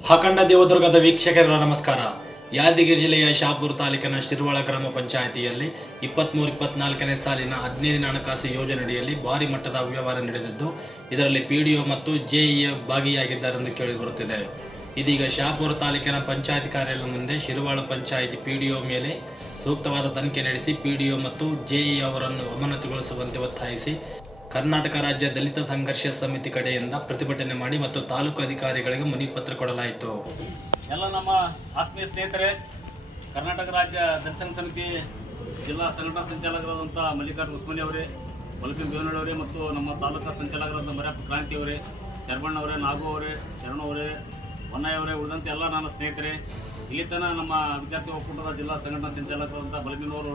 ಅಖಂಡ ದೇವದುರ್ಗದ ವೀಕ್ಷಕರ ನಮಸ್ಕಾರ. ಯಾದಗಿರಿ ಜಿಲ್ಲೆಯ ಶಾಪುರ ತಾಲೂಕಿನ ಶಿರ್ವಾಳ ಗ್ರಾಮ ಪಂಚಾಯಿತಿಯಲ್ಲಿ ಇಪ್ಪತ್ತ್ಮೂರು ಇಪ್ಪತ್ನಾಲ್ಕನೇ ಸಾಲಿನ ಹದಿನೈದನೇ ಹಣಕಾಸು ಯೋಜನೆಯಡಿಯಲ್ಲಿ ಭಾರಿ ಮಟ್ಟದ ಅವ್ಯವಹಾರ ನಡೆದಿದ್ದು, ಇದರಲ್ಲಿ ಪಿ ಡಿ ಒ ಮತ್ತು ಜೆಇಎ ಭಾಗಿಯಾಗಿದ್ದಾರೆಂದು ಕೇಳಿಬರುತ್ತಿದೆ ಇದೀಗ ಶಾಪುರ ತಾಲೂಕಿನ ಪಂಚಾಯತ್ ಕಾರ್ಯಾಲಯದ ಮುಂದೆ ಶಿರ್ವಾಳ ಪಂಚಾಯಿತಿ ಪಿ ಡಿ ಒ ಮೇಲೆ ಸೂಕ್ತವಾದ ತನಿಖೆ ನಡೆಸಿ, ಪಿ ಡಿ ಒ ಮತ್ತು ಜೆಇ ಅವರನ್ನು ಅಮಾನತುಗೊಳಿಸುವಂತೆ ಒತ್ತಾಯಿಸಿ ಕರ್ನಾಟಕ ರಾಜ್ಯ ದಲಿತ ಸಂಘರ್ಷ ಸಮಿತಿ ಕಡೆಯಿಂದ ಪ್ರತಿಭಟನೆ ಮಾಡಿ ಮತ್ತು ತಾಲೂಕು ಅಧಿಕಾರಿಗಳಿಗೆ ಮನವಿ ಪತ್ರ ಕೊಡಲಾಯಿತು. ಎಲ್ಲ ನಮ್ಮ ಆತ್ಮೀಯ ಸ್ನೇಹಿತರೆ, ಕರ್ನಾಟಕ ರಾಜ್ಯ ಜನಸಂಘ ಸಮಿತಿ ಜಿಲ್ಲಾ ಸಂಘಟನಾ ಸಂಚಾಲಕರಾದಂಥ ಮಲ್ಲಿಕಾರ್ಜುನ ಉಸ್ಮಾನಿ ಅವರೇ, ಮಲ್ಪಿ ಬೇವನಳ್ಳಿ ಮತ್ತು ನಮ್ಮ ತಾಲೂಕಾ ಸಂಚಾಲಕರಾದ ಮರ್ಯಪ್ಪ ಕ್ರಾಂತಿ ಅವರೇ ಶರಬಣ್ಣ ಅವರೇ, ನಾಗು ಅವರೇ, ಶರಣ ಅವರೇ, ಹೊನ್ನಯ್ಯ ಅವರೇ ಉಳಿದಂತೆ ಎಲ್ಲ ನನ್ನ ಸ್ನೇಹಿತರೆ, ಇಲ್ಲಿ ತನಕ ನಮ್ಮ ವಿದ್ಯಾರ್ಥಿ ಒಕ್ಕೂಟದ ಜಿಲ್ಲಾ ಸಂಘಟನಾ ಸಂಚಾಲಕರಾದಂಥ ಬಲಮೀನವರು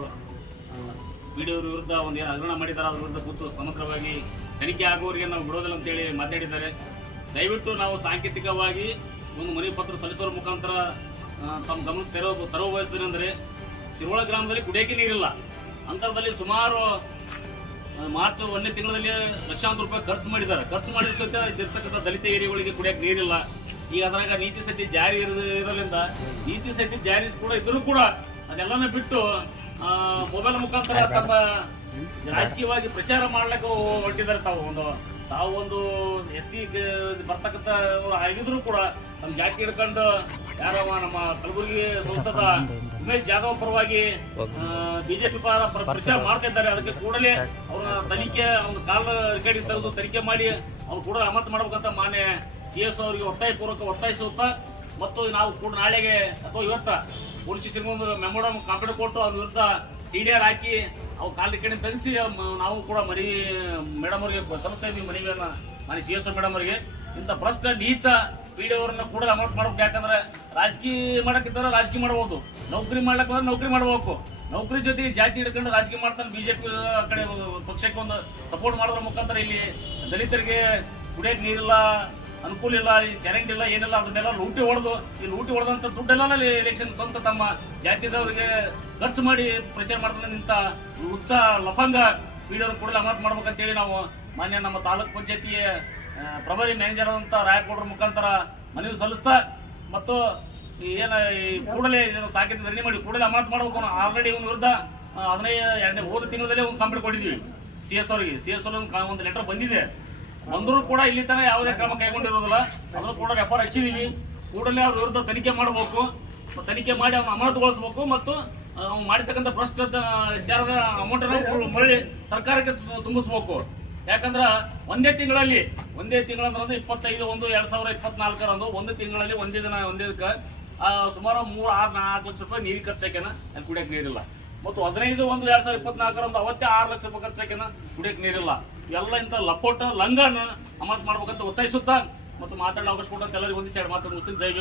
ವಿಡಿಯೋರ ವಿರುದ್ಧ ಒಂದು ಏನು ಹಗರಣ ಮಾಡಿದ್ದಾರೆ ಅದ್ರ ವಿರುದ್ಧ ಕೂತು ಸಮಗ್ರವಾಗಿ ತನಿಖೆ ಆಗುವವರಿಗೆ ನಾವು ಬಿಡೋದಿಲ್ಲ ಅಂತೇಳಿ ಮಾತಾಡಿದ್ದಾರೆ. ದಯವಿಟ್ಟು ನಾವು ಸಾಂಕೇತಿಕವಾಗಿ ಒಂದು ಮನವಿ ಪತ್ರ ಸಲ್ಲಿಸೋರ ಮುಖಾಂತರ ತಮ್ಮ ತಮ್ಮ ಗಮನಕ್ಕೆ ತೆರವ ಬಯಸ್ತೀನಿ ಅಂದರೆ ಸಿರುವಳ ಗ್ರಾಮದಲ್ಲಿ ಕುಡಿಯೋಕೆ ನೀರಿಲ್ಲ. ಅಂತರದಲ್ಲಿ ಸುಮಾರು ಮಾರ್ಚ್ ಒಂದನೇ ತಿಂಗಳಲ್ಲಿ ಲಕ್ಷಾಂತರ ರೂಪಾಯಿ ಖರ್ಚು ಮಾಡಿದ್ದಾರೆ. ಖರ್ಚು ಮಾಡಿದ ಸಹಿತ ಇರ್ತಕ್ಕಂಥ ದಲಿತ ಏರಿಯಾಗಳಿಗೆ ಕುಡಿಯೋಕೆ ನೀರಿಲ್ಲ. ಈಗ ಅದರಾಗ ನೀತಿ ಸತಿ ಜಾರಿ ಇರ ಇರೋದ್ರಿಂದ, ನೀತಿ ಸತಿ ಜಾರಿ ಕೂಡ ಇದ್ರೂ ಕೂಡ ಅದೆಲ್ಲನೂ ಬಿಟ್ಟು ಮೊಬೈಲ್ ಮುಖಾಂತರ ತಮ್ಮ ರಾಜಕೀಯವಾಗಿ ಪ್ರಚಾರ ಮಾಡ್ಲಿಕ್ಕೆ ಹೊರಟಿದ್ದಾರೆ ತಾವು. ಒಂದು ತಾವು ಒಂದು ಎಸ್ ಸಿ ಬರ್ತಕ್ಕಂಥ ಆಗಿದ್ರು ಕೂಡ ನಮ್ಮ ಜಾತಿ ಹಿಡ್ಕೊಂಡು ಯಾರವ ನಮ್ಮ ಕಲಬುರಗಿ ಸಂಸದ ಉಮೇಶ್ ಜಾಧವ್ ಪರವಾಗಿ ಬಿಜೆಪಿ ಪರ ಪ್ರ- ಪ್ರಚಾರ ಮಾಡ್ತಾ ಇದ್ದಾರೆ ಅದಕ್ಕೆ ಕೂಡಲೇ ಅವನ ತನಿಖೆ ಒಂದು ಕಾಲ ಕಡೆ ತೆಗೆದು ತನಿಖೆ ಮಾಡಿ ಅವ್ರು ಕೂಡ ಅಮತ್ತು ಮಾಡ್ಬೇಕಂತ ಮಾನ್ಯ ಸಿ ಎಸ್ ಅವರಿಗೆ ಒತ್ತಾಯ ಪೂರ್ವಕ ಒತ್ತಾಯಿಸುತ್ತಾ ಮತ್ತು ನಾವು ಕೂಡ ನಾಳೆಗೆ ಅಥವಾ ಇವತ್ತ ಪೊಲೀಸ್ ಸ್ಟೇಷನ್ಗೆ ಒಂದು ಮೆಮೋರಂ ಕಂಪ್ಲೇಂಟ್ ಕೊಟ್ಟು ಅವ್ರ ವಿರುದ್ಧ ಸಿ ಡಿ ಆರ್ ಹಾಕಿ ಅವ್ರು ಕಾಲ ಕಡೆ ತೆಗೆಸಿ ನಾವು ಕೂಡ ಮನವಿ ಮೇಡಮ್ ಅವರಿಗೆ ಸಲ್ಲಿಸ್ತಾ ಇದ್ವಿ ಮನವಿಯನ್ನ ಮಾನ್ಯ ಸಿ ಎಸ್ ಮೇಡಮ್ ಅವರಿಗೆ ಇಂಥ ಭ್ರಷ್ಟ, ನೀಚ ಪಿ ಡಿ ಅವರನ್ನ ಕೂಡ ಅಮೌಂಟ್ ಮಾಡ್ಬೇಕು. ಯಾಕಂದ್ರೆ ರಾಜಕೀಯ ಮಾಡಕ್ಕಿದ್ದಾರೆ ರಾಜಕೀಯ ಮಾಡ್ಬೋದು. ನೌಕರಿ ಮಾಡ್ಲಕ್ಕೆ ಬಂದ್ರೆ ನೌಕರಿ ಮಾಡಬೇಕು. ನೌಕರಿ ಜೊತೆ ಜಾತಿ ಹಿಡ್ಕೊಂಡು ರಾಜಕೀಯ ಮಾಡ್ತಾನೆ ಬಿಜೆಪಿ ಕಡೆ ಪಕ್ಷಕ್ಕೆ ಒಂದು ಸಪೋರ್ಟ್ ಮಾಡೋದ್ರ ಮುಖಾಂತರ ಇಲ್ಲಿ ದಲಿತರಿಗೆ ಕುಡಿಯಕ್ಕೆ ನೀರಿಲ್ಲ ಅನುಕೂಲ ಇಲ್ಲ ಚಾಲೆಂಜ್ ಇಲ್ಲ, ಏನಿಲ್ಲ, ಅದನ್ನೆಲ್ಲ ಲೂಟಿ ಹೊಡೆದು, ಈ ಲೂಟಿ ಹೊಡೆದಂತ ದುಡ್ಡೆಲ್ಲ ಎಲೆಕ್ಷನ್ ಸ್ವಂತ ತಮ್ಮ ಜಾತಿದವರಿಗೆ ಖರ್ಚು ಮಾಡಿ ಪ್ರಚಾರ ಮಾಡ್ತಾನೆ ನಿಂತ ಹುಚ್ಚ ಲಫಂಗ ವಿಡಿಯೋ ಕೂಡಲೇ ಅಮೌಂಟ್ ಮಾಡ್ಬೇಕಂತೇಳಿ ನಾವು ಮಾನ್ಯ ನಮ್ಮ ತಾಲೂಕ್ ಪಂಚಾಯತಿಯ ಪ್ರಭಾರಿ ಮ್ಯಾನೇಜರ್ ಅಂತ ರಾಯಕೋಡ್ರ ಮುಖಾಂತರ ಮನವಿ ಸಲ್ಲಿಸ್ತಾ ಮತ್ತು ಏನ ಕೂಡಲೇ ಸಾಂಕೇತಿಕ ಧರಣಿ ಮಾಡಿ ಕೂಡಲೇ ಅಮಾನತ್ ಮಾಡಬೇಕು ಆಲ್ರೆಡಿ ಇವನ ವಿರುದ್ಧ ಅದನ್ನೇ ಎರಡನೇ ಹೋದ ತಿಂಗಳಲ್ಲೇ ಒಂದು ಕಂಪ್ಲೇಂಟ್ ಕೊಟ್ಟಿದ್ವಿ ಸಿ ಎಸ್ ಅವರಿಗೆ. ಸಿ ಎಸ್ ಒಂದು ಲೆಟರ್ ಬಂದಿದೆ. ಬಂದರೂ ಕೂಡ ಇಲ್ಲಿ ತನಕ ಯಾವುದೇ ಕ್ರಮ ಕೈಗೊಂಡಿರೋದಿಲ್ಲ. ಅದ್ರೂ ಕೂಡ ರೆಫರ್ ಹಚ್ಚಿದೀವಿ. ಕೂಡಲೇ ಅವ್ರ ವಿರುದ್ಧ ತನಿಖೆ ಮಾಡಬೇಕು. ತನಿಖೆ ಮಾಡಿ ಅವ್ನ ಅಮಾನತುಗೊಳಿಸಬೇಕು ಮತ್ತು ಮಾಡಿರ್ತಕ್ಕಂಥ ಭ್ರಷ್ಟ ವಿಚಾರದ ಅಮೌಂಟನ್ನು ಮರಳಿ ಸರ್ಕಾರಕ್ಕೆ ತುಂಬಿಸ್ಬೇಕು. ಯಾಕಂದ್ರೆ ಒಂದೇ ತಿಂಗಳಲ್ಲಿ, ಒಂದೇ ತಿಂಗಳಂದ್ರೆ ಇಪ್ಪತ್ತೈದು ಒಂದು ಎರಡು ಸಾವಿರ ಇಪ್ಪತ್ನಾಲ್ಕರಂದು ಒಂದು ತಿಂಗಳಲ್ಲಿ ಒಂದೇ ದಿನ, ಒಂದೇ ಸುಮಾರು ಮೂರು, ಆರು, ನಾಲ್ಕು ಲಕ್ಷ ರೂಪಾಯಿ ನೀರು ಖರ್ಚಾಕೇನ ಅಲ್ಲಿ ಕುಡಿಯೋಕೆ ನೀರಿಲ್ಲ. ಮತ್ತು ಹದಿನೈದು ಒಂದು ಎರಡ್ ಸಾವಿರದ ಇಪ್ಪತ್ನಾಲ್ಕರಂದು ಅವತ್ತೇ ಆರು ಲಕ್ಷ ರೂಪಾಯಿ ಖರ್ಚಾಕಿನ ಕುಡಿಯಕ್ಕೆ ನೀರಿಲ್ಲ. ಎಲ್ಲ ಇಂಥ ಲಪೋಟ, ಲಂಗನ ಅಮಲ್ ಮಾಡ್ಬೇಕಂತ ಒತ್ತಾಯಿಸುತ್ತಾ ಮತ್ತು ಮಾತಾಡೋ ಅವಕಾಶ ಕೊಟ್ಟಂತ ಎಲ್ಲರಿಗೂ ಒಂದಿಷ್ಟು ಎರಡು ಮಾತು ಮುಸ್ಲಿಂ ಜೈ